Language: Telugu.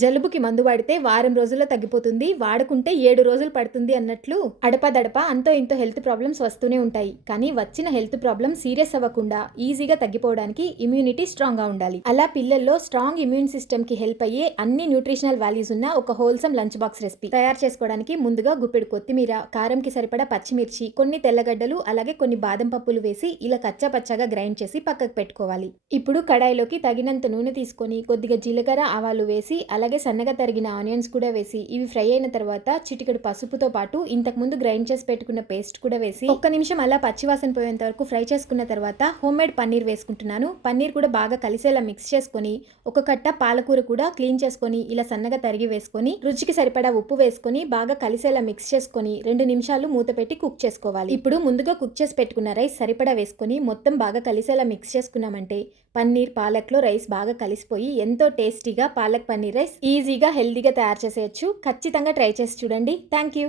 జలుబుకి మందు వాడితే వారం రోజుల్లో తగ్గిపోతుంది, వాడకుంటే 7 రోజులు పడుతుంది అన్నట్లు అడపాదడపా అంతో ఇంతో హెల్త్ ప్రాబ్లమ్స్ వస్తూనే ఉంటాయి. కానీ వచ్చిన హెల్త్ ప్రాబ్లమ్ సీరియస్ అవ్వకుండా ఈజీగా తగ్గిపోవడానికి ఇమ్యూనిటీ స్ట్రాంగ్గా ఉండాలి. అలా పిల్లల్లో స్ట్రాంగ్ ఇమ్యూన్ సిస్టమ్కి హెల్ప్ అయ్యే అన్ని న్యూట్రిషనల్ వాల్యూస్ ఉన్న ఒక హోల్సమ్ లంచ్ బాక్స్ రెసిపీ తయారు చేసుకోవడానికి ముందుగా గుప్పెడు కొత్తిమీర, కారంకి సరిపడా పచ్చిమిర్చి, కొన్ని తెల్లగడ్డలు, అలాగే కొన్ని బాదం పప్పులు వేసి ఇలా కచ్చా పచ్చాగా గ్రైండ్ చేసి పక్కకు పెట్టుకోవాలి. ఇప్పుడు కడాయిలోకి తగినంత నూనె తీసుకొని కొద్దిగా జీలకర్ర, ఆవాలు వేసి అలాగే సన్నగా తరిగిన ఆనియన్స్ కూడా వేసి ఇవి ఫ్రై అయిన తర్వాత చిటికెడు పసుపుతో పాటు ఇంతకుముందు గ్రైండ్ చేసి పెట్టుకున్న పేస్ట్ కూడా వేసి ఒక్క నిమిషం అలా పచ్చివాసన పోయేంత వరకు ఫ్రై చేసుకున్న తర్వాత హోమ్ మేడ్ పన్నీర్ వేసుకుంటున్నాను. పన్నీర్ కూడా బాగా కలిసేలా మిక్స్ చేసుకొని ఒక కట్ట పాలకూర కూడా క్లీన్ చేసుకొని ఇలా సన్నగా తరిగి వేసుకొని రుచికి సరిపడా ఉప్పు వేసుకొని బాగా కలిసేలా మిక్స్ చేసుకొని 2 నిమిషాలు మూత పెట్టి కుక్ చేసుకోవాలి. ఇప్పుడు ముందుగా కుక్ చేసి పెట్టుకున్న రైస్ సరిపడా వేసుకొని మొత్తం బాగా కలిసేలా మిక్స్ చేసుకున్నామంటే పన్నీర్ పాలక్లో రైస్ బాగా కలిసిపోయి ఎంతో టేస్టీగా పాలక్ పన్నీర్ రైస్ ఈజీగా హెల్దీగా తయారు చేసేయచ్చు. ఖచ్చితంగా ట్రై చేసి చూడండి. Thank you.